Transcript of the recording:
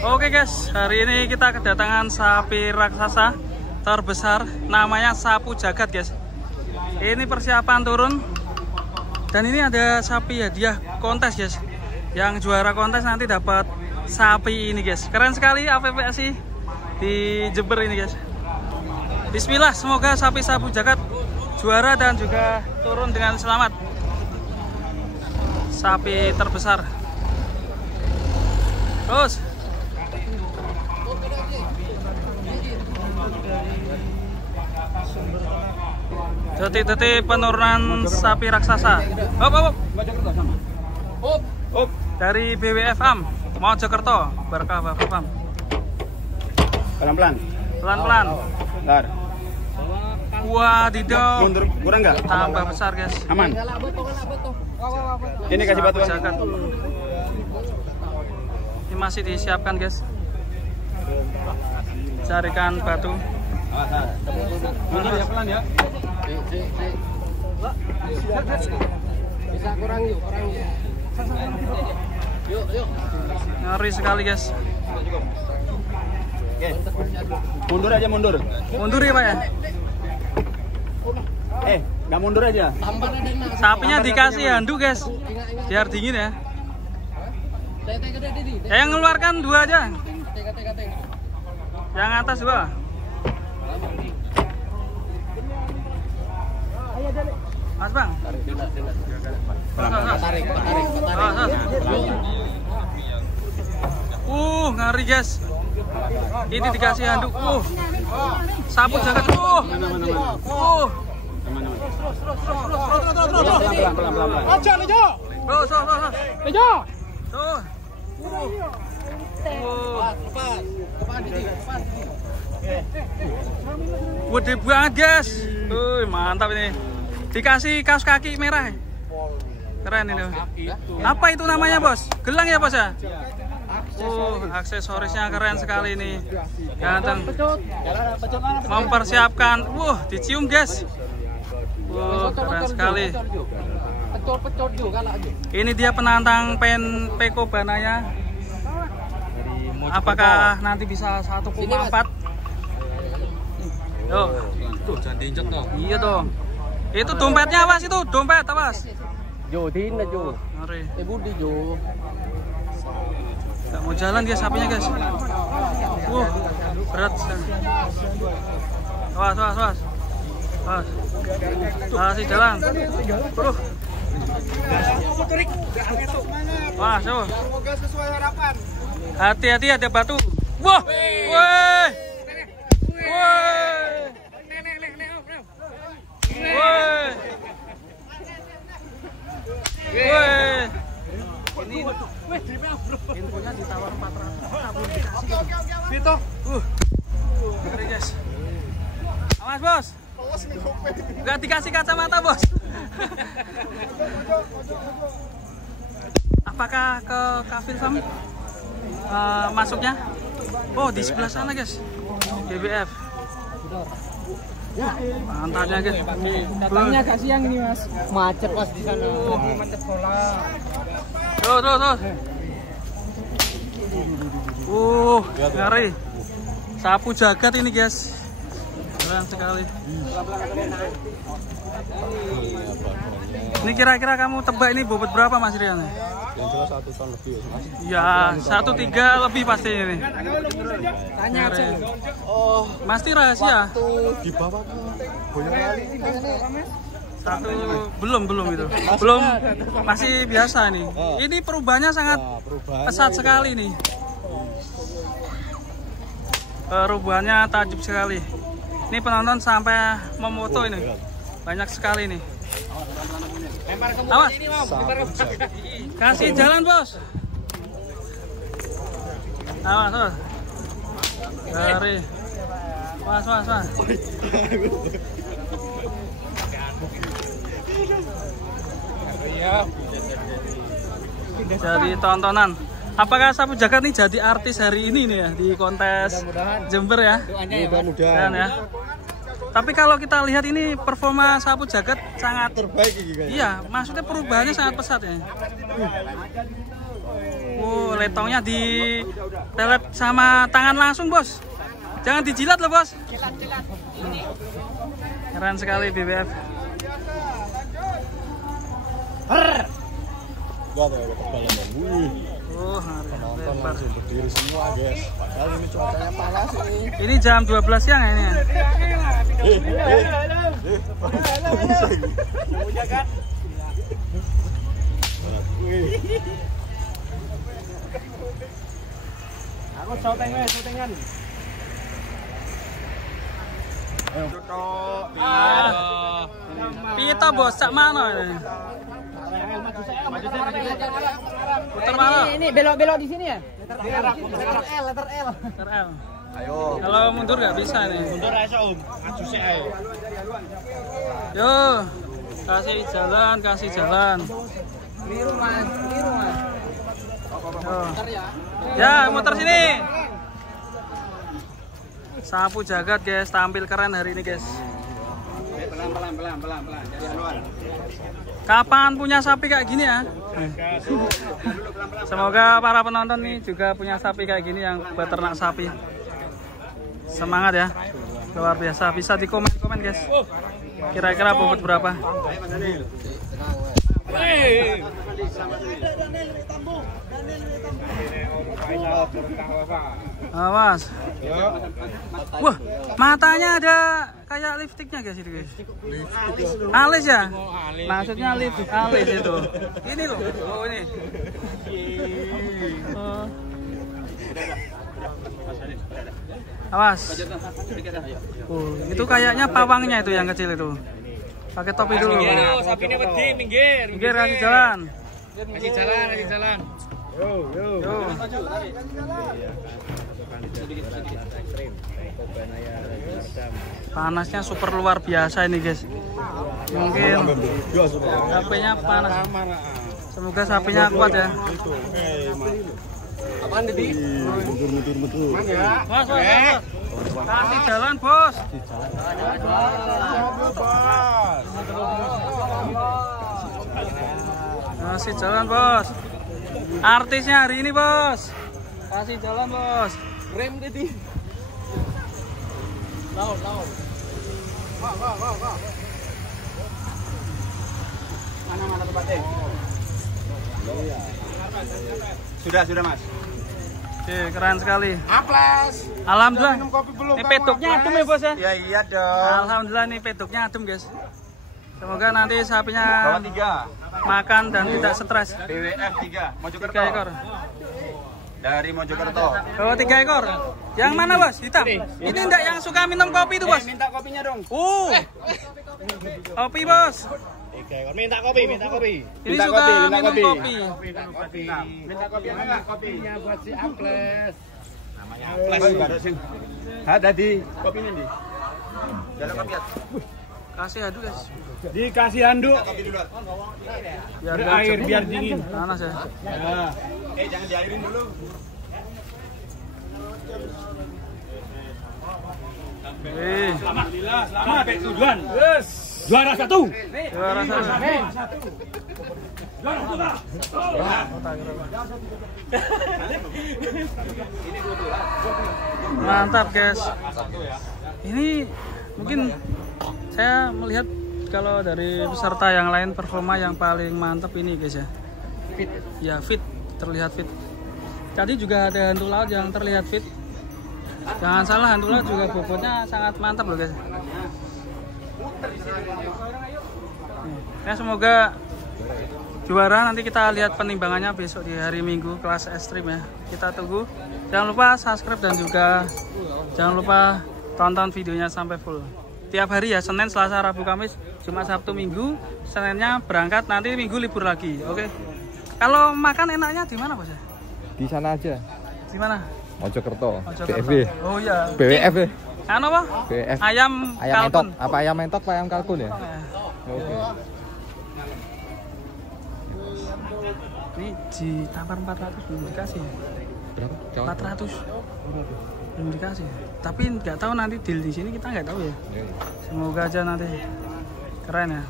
Oke guys, hari ini kita kedatangan sapi raksasa terbesar, namanya sapu jagat guys. Ini persiapan turun. Dan ini ada sapi hadiah kontes guys. Yang juara kontes nanti dapat sapi ini guys. Keren sekali AVPSI di Jember ini guys. Bismillah, semoga sapi sapu jagat juara dan juga turun dengan selamat. Sapi terbesar. Terus detik-detik penurunan sapi raksasa. Dari BWF AM Mojokerto, Berkah Bapam. Pelan-pelan. Pelan-pelan. Bentar. Wadidaw. Mundur, kurang nggak? Tambah besar guys. Aman. Ini kasih batu. Jagat. Ini masih disiapkan guys. Carikan batu. Mundur ya, pelan ya. Bisa kurang yuk. Yuk. Ngeri sekali guys. Oke. Mundur aja, mundur. Mundur ya Pak ya. Nggak mundur aja. Sapinya dikasih handuk guys, biar dingin ya. Yang ngeluarkan 2 aja. Yang atas 2. Mas Bang. Tarik. Ngeri guys. Ini dikasih handuk. Sapu jagat. Pelan-pelan. Aja Lejo. Terus. Lejo. Tuh. Gede banget guys. Mantap ini. Dikasih kaos kaki merah. Keren ini. Apa itu namanya bos? Gelang ya bos ya? Aksesorisnya keren sekali ini. Ganteng. Mempersiapkan. Dicium guys. Keren sekali. Pecot juga lah. Ini dia penantang Peko Banaya. Apakah nanti bisa 1,4? Tuh, Jangan diinjek dong. iya tuh. Itu dompetnya awas, itu dompet awas. Jo, Dina Jo. Ngeri. Budi Jo. Gak mau jalan dia sapinya guys. Berat sekali. Awas. Masih jalan. Semoga sesuai harapan. Hati-hati ada batu. Wah. Ini infonya ditawar 400 belum dikasih. Itu. Ngeri guys. Awas bos. Gak dikasih kacamata bos. Apakah ke Kafir Sam masuknya? Di sebelah sana guys. BBF. Mantapnya guys. Datangnya agak siang ini mas. Macet pas di sana. Macet bola. Tuh. Ngeri. Sapu jagat ini guys. Keren sekali. Ini kira-kira kamu tebak ini bobot berapa Mas Rian? Yang jelas 1 ton lebih Ya, ya. 1,3 lebih pasti ini. Tanya aja. Pasti rahasia. Di bawah banyak kali. Belum itu. Belum, masih biasa nih. Ini perubahannya sangat pesat sekali nih. Perubahannya tajam sekali. Ini penonton sampai memoto ini. Banyak sekali nih. Awas. Kasih jalan bos. Awas. Dari. Mas. Jadi tontonan. Apakah sapu jagat nih jadi artis hari ini nih ya di kontes Jember ya? Mudah-mudahan ya. Tapi kalau kita lihat ini performa sapu jagat sangat terbaik ini kayaknya. Iya, maksudnya perubahannya sangat pesat ya. Oh, letongnya di pelet sama tangan langsung, Bos. Jangan dijilat loh, Bos. Keren sekali BBF. Gua ada kebalan. Wih. Oh, Penonton langsung berdiri semua, guys. Padahal ini cuacanya panas ini. ini jam 12 siang ya ini. Aku syutingan. Piye to, Bos? Sak mana ini? Putar mana? Ini belok-belok di sini ya? Letter L. Terel. Ayo. Kalau mundur nggak bisa nih. Mundur aja, Om. Maju sih ayo. Yo, kasih jalan. Keliru Mas. Yo. Ya, muter sini. Sapu jagat, guys, tampil keren hari ini, guys. Pelan. Dari haluan. Kapan punya sapi kayak gini ya? Semoga para penonton nih juga punya sapi kayak gini yang beternak sapi. Semangat ya, luar biasa. Bisa di komen guys. Kira-kira bobot berapa? Awas. Wah, matanya ada kayak lipstiknya guys itu guys. Alis ya? Maksudnya alis itu. Ini loh. Oh ini. Oh. Awas. Itu kayaknya pawangnya itu yang kecil itu. Pakai topi dulu. Sapinya wedi, minggir. Minggir, kasih jalan. Kasih jalan. Yo. Panasnya super luar biasa ini guys. Mungkin sapinya panas. Semoga sapinya kuat ya. Apaan Dedi? Mundur. Bos. Kasih jalan, Bos. Kasih jalan, Bos. Artisnya hari ini, Bos. Kasih jalan, Bos. Rem Dedi. Laut. Wah. Mana tempatnya? Sudah, Mas. Oke, keren sekali. Aplas. Alhamdulillah. Minum kopi belum? Ini pedoknya adem ya, Bos ya? Ya iya dong. Alhamdulillah nih pedoknya adem, guys. Semoga nanti sapinya Bawa 3. makan dan tidak stres. BWF 3. 3 ekor. Dari Mojokerto. Oh, 3 ekor. Yang mana, Bos? Hitam. Ini enggak yang suka minum kopi itu, Bos. Minta kopinya dong. Kopi, Bos. Minta kopi. Ini suka minum kopi. Minta kopi mana? Kopinya buat si Aples. Namanya Aples. Ada sing. Ada di kopinya di. Dalam kopi. Kasih aduk, guys. Dikasih handuk. Kopi dulu. Biar Air biar dingin. panas ya. Jangan diairin dulu. Alhamdulillah, selamat sampai tujuan. Yes. Juara 1. Juara 1. Mantap, guys. Ini mungkin saya melihat kalau dari peserta yang lain performa yang paling mantap ini, guys ya. Ya, fit, terlihat fit. Tadi juga ada hantu laut yang terlihat fit. Jangan salah, hantu laut juga bobotnya sangat mantap loh, guys. Ya, semoga juara. Nanti kita lihat penimbangannya besok di hari Minggu kelas ekstrim ya. Kita tunggu. Jangan lupa subscribe dan juga jangan lupa tonton videonya sampai full. Tiap hari ya, Senin, Selasa, Rabu, Kamis, Jumat, Sabtu, Minggu. Seninnya berangkat, nanti Minggu libur lagi. Oke. Kalau makan enaknya di mana, Bos? Di sana aja. Di mana? Mojokerto. Mojokerto. BFB. Oh iya. BWF ya. Anu apa? BWF. Ayam mentok. kalkun. Apa ayam mentok, apa ayam kalkun ya? Oke. Ini ditampar 400 belum dikasih. Berapa? 400 belum dikasih. Tapi nggak tahu nanti deal di sini, kita nggak tahu ya. Semoga aja nanti keren ya.